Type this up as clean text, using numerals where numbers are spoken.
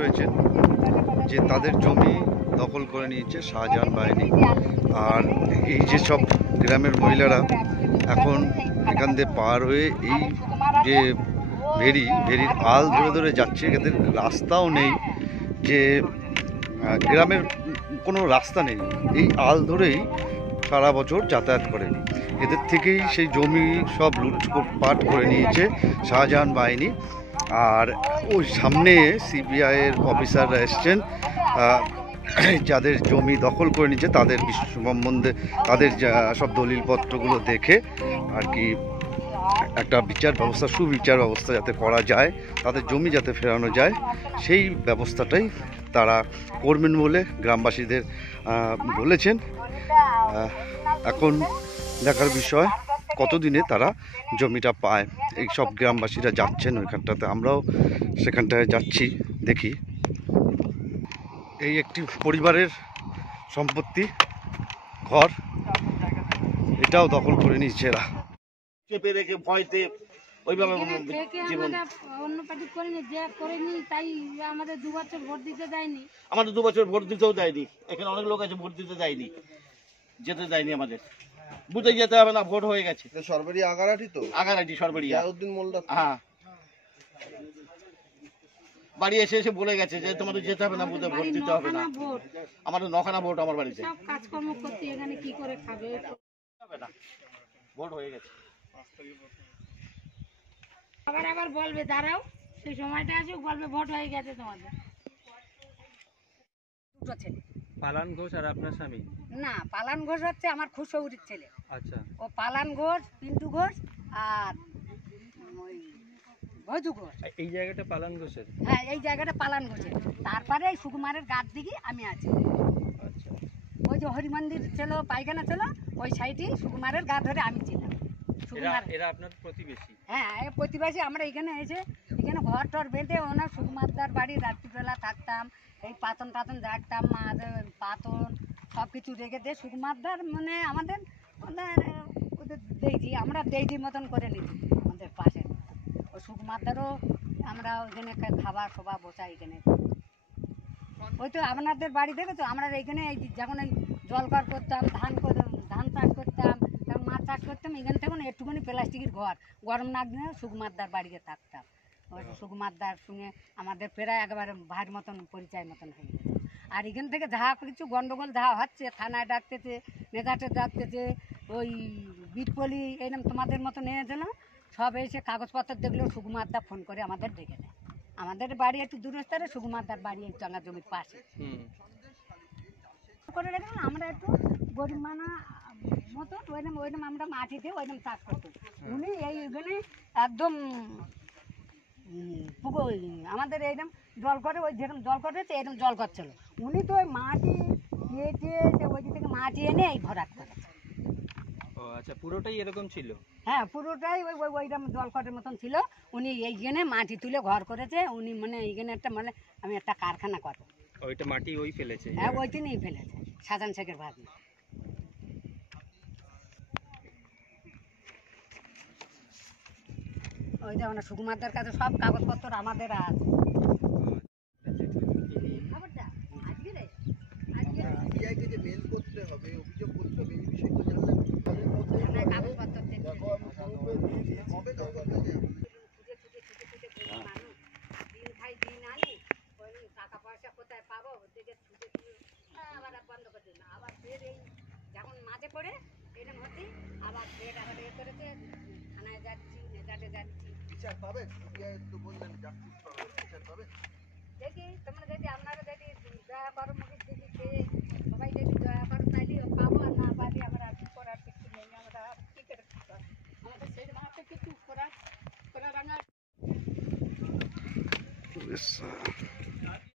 হয়েছে যে তাদের জমি দখল করে নিয়েছে শাহজাহান বাহিনী। আর এই যে সব গ্রামের মহিলারা এখন এখান দিয়ে পার হয়ে এই যে ভেরির আল ধরে ধরে যাচ্ছে, এদের রাস্তাও নেই, যে গ্রামের কোনো রাস্তা নেই, এই আল ধরেই সারা বছর যাতায়াত করে। এদের থেকেই সেই জমি সব লুটপাট করে নিয়েছে শাহজাহান বাহিনী। আর ওই সামনে সিবিআইয়ের অফিসাররা এসছেন, যাদের জমি দখল করে নিয়েছে তাদের সম্বন্ধে তাদের সব দলিলপত্রগুলো দেখে আর কি একটা বিচার ব্যবস্থা, সুবিচার ব্যবস্থা যাতে করা যায়, তাদের জমি যাতে ফেরানো যায়, সেই ব্যবস্থাটাই তারা করবেন বলে গ্রামবাসীদের বলেছেন। এখন দেখার বিষয় কতদিনে তারা জমিটা পায়। এই সব গ্রামবাসীরা যাচ্ছেন ওইখানটাতে, আমরাও সেখানটায় যাচ্ছি, দেখি। এই একটি পরিবারের সম্পত্তি, ঘর, এটাও দখল করে নিয়েছে এরা। চেপে রেখে ভয়তে ওইভাবে জীবন অন্য পার্টি করেনি, যে করেনি তাই আমাদের 2 বছর ভোট দিতে দেয়নি। আমাদের 2 বছর ভোট দিতেও দেয়নি। এখানে অনেক লোক আছে ভোট দিতে দেয়নি, যেতে দেয়নি। আমাদের বুঝে যেতে হবে না, ভোট হয়ে গেছে। সরবরি আগারাটি তো আগারাটি সরবরিয়া উদ্দিন মোল্লা। হ্যাঁ, বাড়ি এসে এসে বলে গেছে যে তোমাদের যেতে হবে না, বুঝে ভোট দিতে হবে না। আমাদের 9খানা ভোট আমার বাড়িতে। সব কাজকর্ম করতে এখানে কি করে খাবে? হবে না, ভোট হয়ে গেছে। আবার বলবে দাঁড়াও, সেই সময়টা আসুক, বলবে ভোট হয়ে গেছে তোমাদের। দুটো ছেলে, পালান ঘোষ আর আপনার স্বামী? না, পালান ঘোষ হচ্ছে আমার খুশৌরির ছেলে। আচ্ছা। ও পালান ঘোষ, পিন্টু ঘোষ আর ওই ভজু ঘোষ। এই জায়গাটা পালান ঘোষের? হ্যাঁ, এই জায়গাটা পালান ঘোষের। তারপরে এই সুকুমারের গাছ দিকে আমি আছি। আচ্ছা। ওই যে হরি মন্দির ছিল, পায়খানা ছিল, ওই সাইডে সুকুমারের গা ধরে আমি ছিলাম। এরা আপনার প্রতিবেশী? হ্যাঁ, এই প্রতিবেশী। আমরা এখানে এসে এখানে ঘর টর বেঁধে ওনার সুকুমারদার বাড়ি রাত্রিবেলা থাকতাম, এই পাতন টাতন ঝাড়তাম, পাতন সব কিছু রেখে দিয়ে সুকুমারদার মানে আমাদের ওদের দেইজি, আমরা দেইজি মতন করে নিচ্ছি আমাদের পাশে। ওই সুকুমারদারও আমরা ওইখানে খাবার সবা বসা এখানে। ওই তো আপনাদের বাড়ি থেকে তো আমরা এইখানে এই যখন এই জলকর করতাম, ধান চাষ করতাম, তখন মাছ চাষ করতাম, এখানে তখন একটুখানি প্লাস্টিকের ঘর, গরম না দিনে সুকুমারদার বাড়িতে থাকতাম। ওই সুকুমারদার সঙ্গে আমাদের প্রায় একেবারে ভাইয়ের মতন পরিচয় মতন হয়ে গেছে। আর এখান থেকে যা কিছু গন্ডগোল যা হচ্ছে, থানায় ডাকতেছে, নেতাতে ডাকতেছে, ওই বিটপলি এইরকম তোমাদের মতো নিয়ে যেন সব এসে কাগজপত্র দেখলেও সুকুমারদা ফোন করে আমাদের ডেকে দেয়। আমাদের বাড়ি একটু দূরস্তরে, সুকুমারদার বাড়ি এই টাঙ্গা জমির পাশে করে রেখে আমরা একটু গরিব মানা মতন ওইরকম আমরা মাটিতে ওইরকম চাষ করতাম। উনি এইখানে একদম পুকুর আমাদের এইরকম জল করে, ওই যেরকম জল করে এরকম জল করছিল। উনি তো ওই মাটি কেটে ওই থেকে মাটি এনে এই ভরাট করেছে। ও আচ্ছা, পুরোটাই এরকম ছিল? হ্যাঁ, পুরোটাই ওইরকম জলকটের মতন ছিল। উনি এইখানে মাটি তুলে ঘর করেছে। উনি মানে এইখানে একটা মানে আমি একটা কারখানা করবো, ওইটা মাটি ওই ফেলেছে? হ্যাঁ, ওই দিনই ফেলেছে শাহজাহান শেখের ভাগ্নে। ওই যে আমরা সুকুমারদার কাছে সব কাগজপত্র আমাদের আছে। টাকা পয়সা কোথায় পাবো, আবার বন্ধ করে দিন, আবার ফের এই যখন মাঝে পড়ে এরকম হচ্ছে, আবার ফের আবার এ করেছে, থানায় যাচ্ছি, নেতাতে যাচ্ছি। বিচার পাবে? তো বললেন বিচার পাবে। দেখি তোমরা যদি আপনারা যদি দয়া করো, মুখে যদি সবাই যদি দয়া করো তাইলে পাবো, আর না পারি আমরা আর কি করার কিছু নেই। আমরা কী করে আমাদের সেই মাঠে কিছু করার রাঙা।